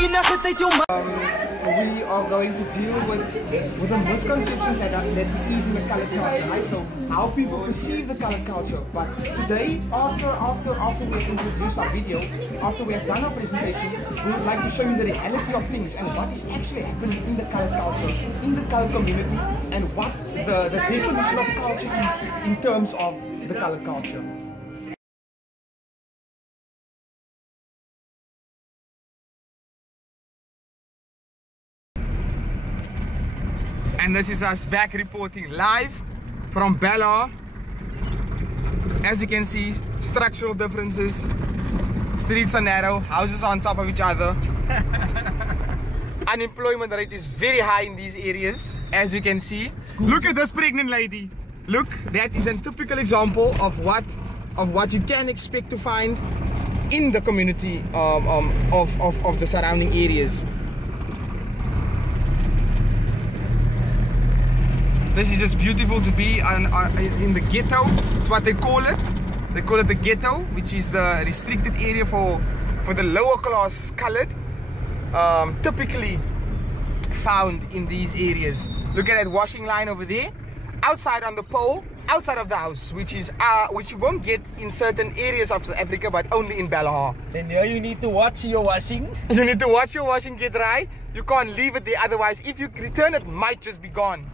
We are going to deal with the misconceptions that is in the colored culture, right? So how people perceive the colored culture. But today, after we have introduced our video, after we have done our presentation, we would like to show you the reality of things and what is actually happening in the colored culture, in the colored community, and what the definition of culture is in terms of the colored culture. And this is us back reporting live from Bella. As you can see, structural differences. Streets are narrow, houses are on top of each other. Unemployment rate is very high in these areas, as you can see. Look at this pregnant lady. Look, that is a typical example of what you can expect to find in the community of the surrounding areas. This is just beautiful to be in the ghetto. It's what they call it. They call it the ghetto, which is the restricted area for the lower class colored, typically found in these areas. Look at that washing line over there, outside on the pole, outside of the house, which you won't get in certain areas of South Africa, but only in Bellahar. And here you need to watch your washing. You need to watch your washing get dry. You can't leave it there, otherwise if you return it might just be gone.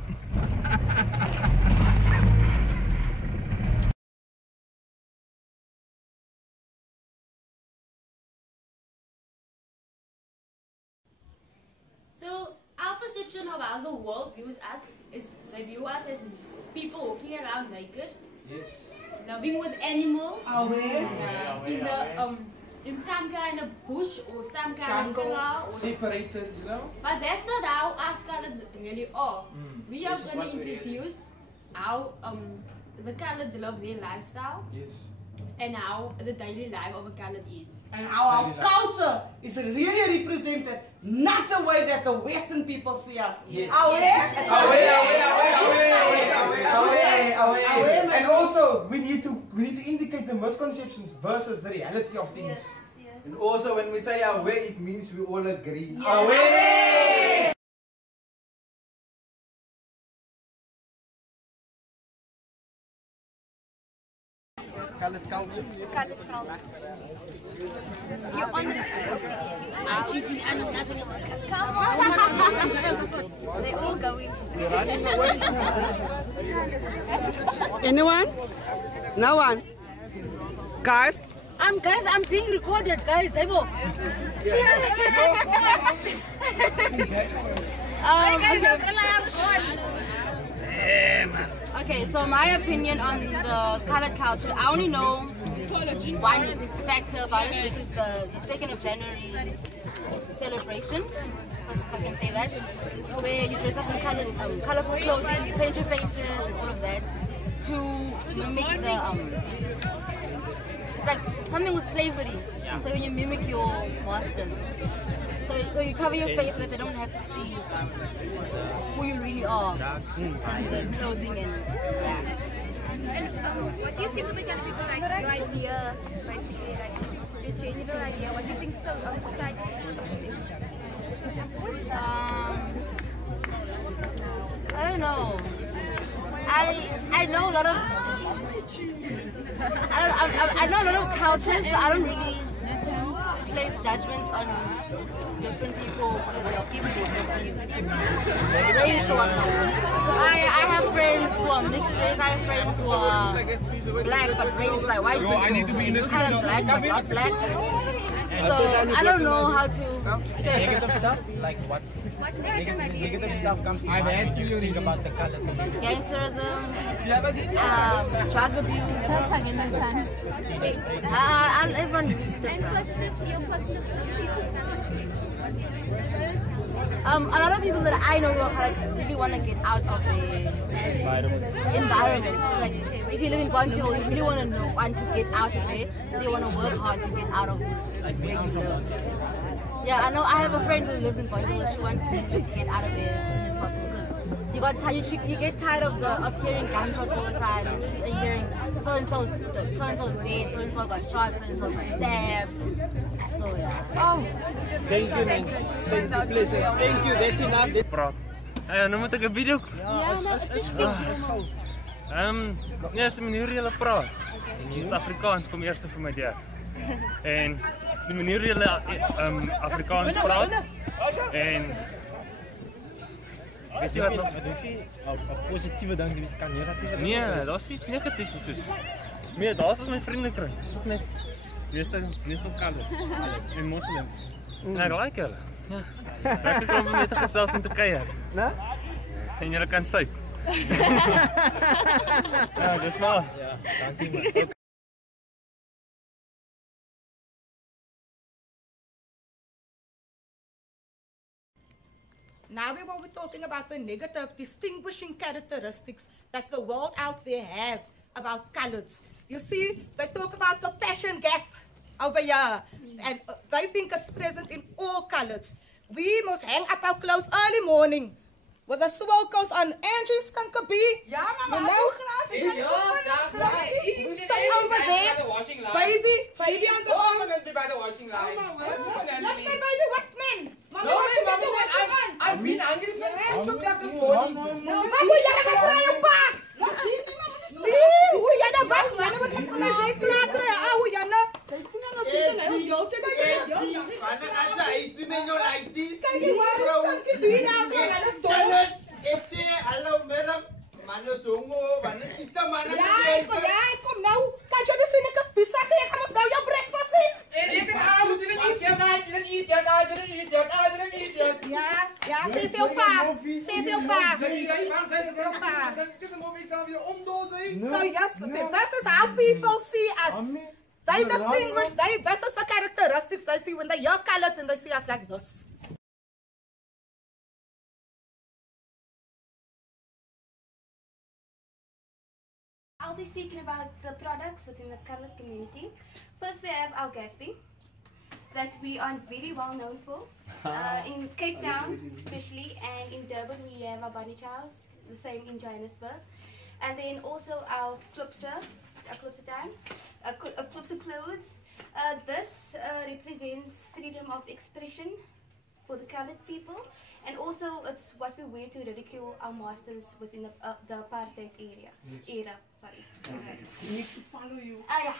So our perception of how the world views us is they view us as people walking around naked, Yes. living with animals, Aware. in some kind of bush or some kind Jungle, of canal. separated, you know. But that's not how us coloreds really are. We are This is going what to we introduce how the coloreds live their lifestyle Yes. and how the daily life of a colored is. And how our culture is really represented, not the way that the Western people see us. Yes. Aware? Aware. And also we need to indicate the misconceptions versus the reality of things. Yes. And also when we say aware, it means we all agree. Aware. Colored culture. Colored culture. You're honest. Come on. They're all going. You're running away. Anyone? No one. Guys? Guys, I'm being recorded, guys. Ebo. Okay, so my opinion on the colored culture, I only know one factor about it, which is the 2nd of January celebration, if I can say that, where you dress up in colorful clothing, you paint your faces and all of that to mimic the, it's like something with slavery, so when you mimic your masters. So you cover your face so that they don't have to see who you really are, and the clothing and yeah. And what do you think of the kind of people, like your idea, basically, like your general idea? What do you think of society? I don't know. I know a lot of I know a lot of cultures, so I don't really place judgment on different people because of people raised to one culture. I have friends who are mixed race, I have friends who are black but raised by white people, kind of black but not black. So I don't know how to say. Negative stuff, like what negative stuff comes to mind when you think about the color community? Gangsterism, drug abuse, everyone is different. And your positive people kind of thing. What do you think? A lot of people that I know who are kind of really want to get out of the environments. Like if you live in Guangzhou, you really want to get out of there, so you want to work hard to get out of where you live. Yeah, I know. I have a friend who lives in Guangzhou. She wants to just get out of there as soon as possible because you get tired of hearing gunshots all the time, and hearing so and so's dead, so and so got shot, so and so got stabbed. So yeah. Oh, thank you, man. Thank you, please. Thank you. That's enough. Praat. Nou moet ek 'n video. Ja, is Nee, as die manier julle praat. En Afrikaans kom eers vir my deur. En die manier julle Afrikaans praat en weet jy wat nog? Positiewe ding, dis kan negatiewe. Nee, daar's iets negatiefs soos. Nee, daar's ons my vriende kry. Soek net meestal kalles en moslems. En ek like hulle. Ja. Lekker kom net te gesels en te kuier. Né? En julle kan suip. Ja, dis maar. Ja, dankie man. Now we will be talking about the negative distinguishing characteristics that the world out there have about colors. You see, they talk about the passion gap over here, and they think it's present in all colors. We must hang up our clothes early morning with the swokers on. Angie's kankerbie. Ja, mama. We stay over there. Baby on the arm. By the washing line. Let's go by the what man? Mama, I've been hungry since 6 o'clock this morning. No, but we gotta go for your back. Hoe jy nou wag, wanneer wat ek vir my week klaar kry? Hoe jy nou? Jy sien nou nog dit nou. Jy Wanneer gaan jy huis doen en jou like this? Kyk jy waar is dankie doen nou so hulle is dom. Ek sê hallo madam. Manne songo, wanneer kita manne Ja, kom nou. Kan jy nou sien ek het pizza gee? Ek gaan nou jou breakfast hê. Ek het al moet dit eet. Ja, sê veel pa. Sê veel pa. So yes, this is how people see us. They distinguish, this is the characteristics they see when they hear colored and they see us like this. I'll be speaking about the products within the colored community. First, we have our Gatsby that we are very well known for. In Cape Town, especially, and in Durban, we have our Bunny Chows, the same in Johannesburg. And then also our Klipse clothes. This represents freedom of expression for the colored people, and also it's what we wear to ridicule our masters within the apartheid era. Sorry. Okay. He needs to follow you. Yeah.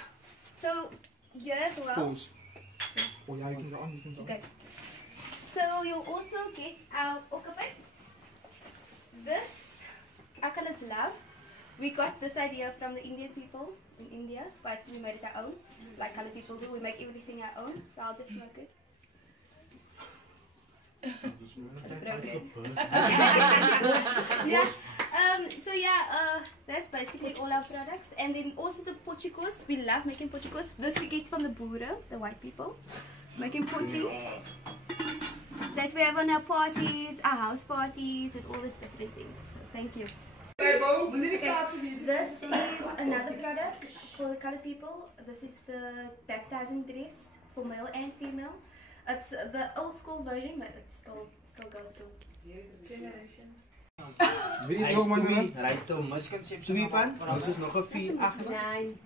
So here as well. Pause. Oh yeah, you can go on. Okay. So you'll also get our okapai. This our colors love. We got this idea from the Indian people in India, but we made it our own, like colored people do. We make everything our own. So I'll just smoke it. It's broken. Yeah. So yeah, that's basically all our products. And then also the pochicos. We love making pochicos. This we get from the Boere, the white people, making pochi. That we have on our parties, our house parties, and all these different things. So thank you. Okay, this is another product for the colored people. This is the baptizing dress for male and female. It's the old school version, but it still goes through generations. Right to misconceptions. Wie van? Ons is nog 'n 4 8. Nine.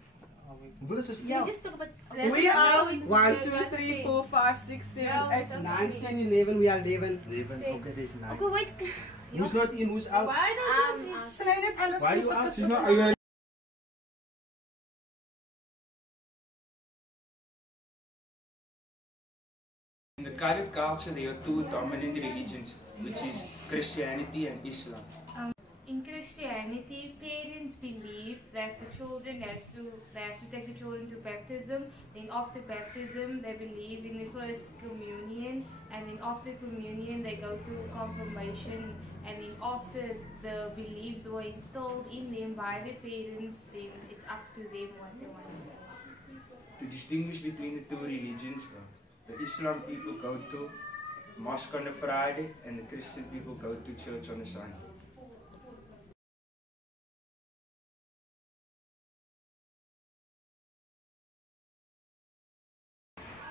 Hoeveel is ons? We just talk about. We are 1, 2, 3, 4, 5, 6, 7, 8, 9, 10, 11. We are 11. 11. Okay, there's 9. Okay, wait. Who's not in? Who's out? Why don't you? Why you out? She's not. In the current culture, there are two dominant religions, which is Christianity and Islam. In Christianity, parents believe that they have to take the children to baptism. Then after baptism, they believe in the first communion, and then after communion, they go to confirmation. And then after the beliefs were instilled in them by their parents, then it's up to them what they want to do. To distinguish between the two religions, the Islam people go to mosque on a Friday, and the Christian people go to church on a Sunday.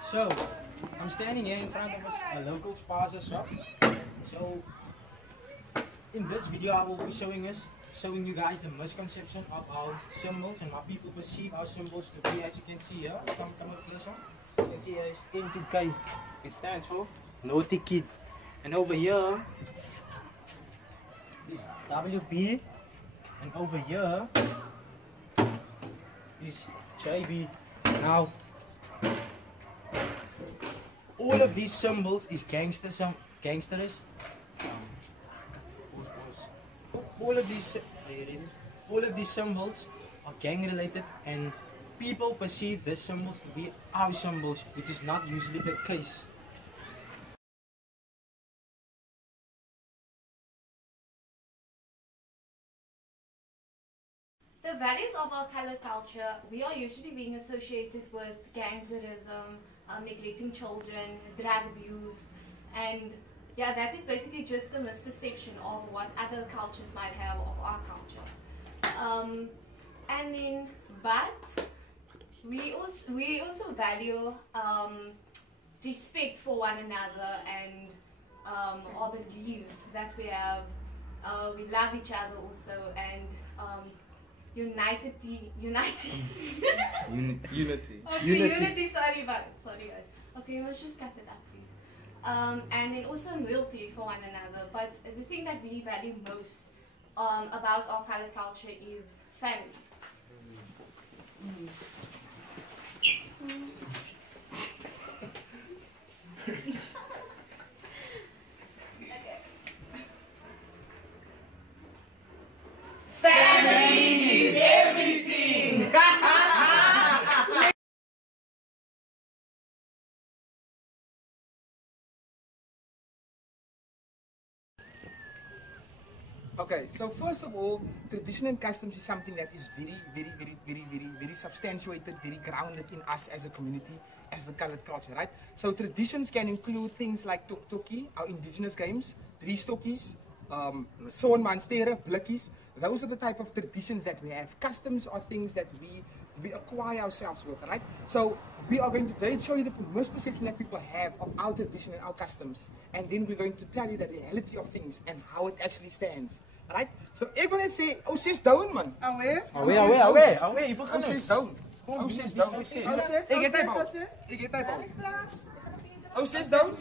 So, I'm standing here in front of a local spaza shop. So, in this video I will be showing you guys the misconception of our symbols and how people perceive our symbols to be. As you can see here, come a closer. As you can see here is N2K. It stands for Naughty Kid. And over here is WB, and over here is JB. Now, all of these symbols is gangsters. All of these symbols are gang related, and people perceive these symbols to be our symbols, which is not usually the case. The values of our color culture, we are usually being associated with gangsterism, neglecting children, drug abuse, and yeah, that is basically just a misperception of what other cultures might have of our culture. And then, but we also value respect for one another and our beliefs that we have. We love each other also, and unity. Okay, unity. Sorry guys. Okay, let's just cut it up, please. And then also loyalty for one another. But the thing that we value most about our color culture is family. Family is everything! Okay, so first of all, tradition and customs is something that is very substantiated, very grounded in us as a community, as the colored culture, right? So traditions can include things like tok-tokkie, our indigenous games, drie stokkies, Son Mansteren, blikkies. Those are the type of traditions that we have. Customs are things that we acquire ourselves with, right? So we are going to today show you the misperception that people have of our tradition and our customs, and then we're going to tell you the reality of things and how it actually stands, right? So ek wil net sê, ou sis down man. Aware, jy begin sis down. Ou sis down. Ek het hy. Ou sis down.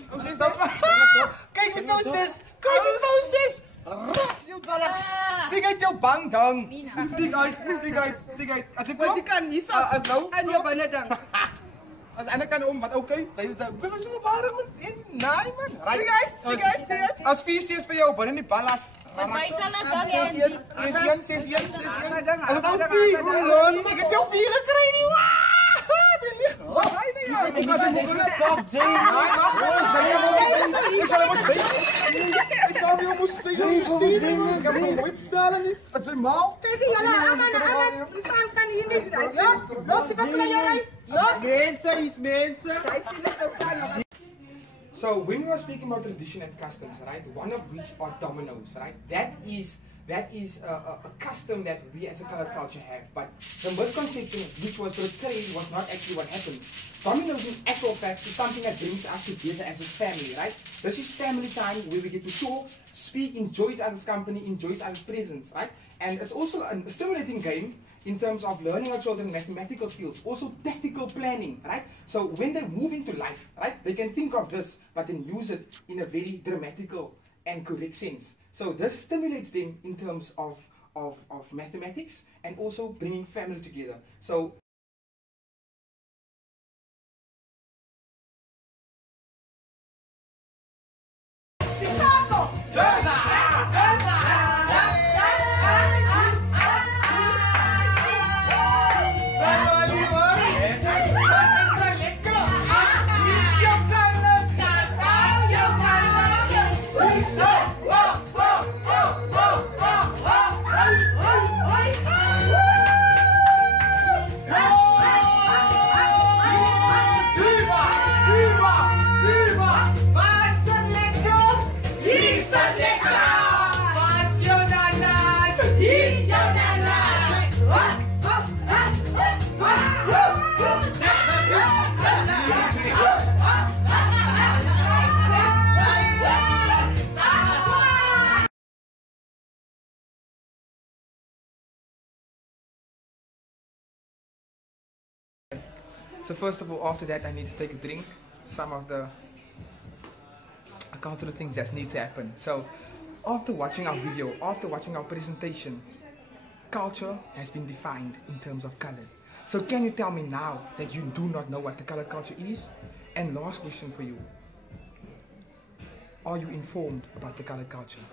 Kyk dit nou sis. Kyk dit nou sis. Rat jou dalks. Stiek uit jou bang ding. Stiek uit. As ek Wat kan nie so. As nou. En jou binne ding. As ander kan om wat okay. Sy dis so baie met eens naai man. Stiek uit. As feesies vir jou binne die ballas. Wat my sal dit dan hê? 6 As dit al 4 man. Ek het jou 4 gekry nie. Jy lig. Ik zal hem moesten sturen. Ik heb hem nooit stellen. Het is maal. Kijk jullie, Aman. We gaan hier niet rijden. Ja? Los die bakken jullie. Ja? Mensen. So when we are speaking about tradition and customs, right? One of which are dominoes, right? That is a custom that we as a colored culture have, but the misconception which was portrayed was not actually what happens. Dominoes in actual fact is something that brings us together as a family, right? This is family time where we get to talk, speak, enjoy each other's company, enjoy each other's presence, right? And it's also a stimulating game in terms of learning our children mathematical skills, also tactical planning, right? So when they move into life, right, they can think of this, but then use it in a very dramatical and correct sense. So this stimulates them in terms of mathematics and also bringing family together. So So first of all, after that, I need to take a drink. Some of the cultural things that need to happen. So after watching our video, after watching our presentation, culture has been defined in terms of color. So can you tell me now that you do not know what the color culture is? And last question for you. Are you informed about the color culture?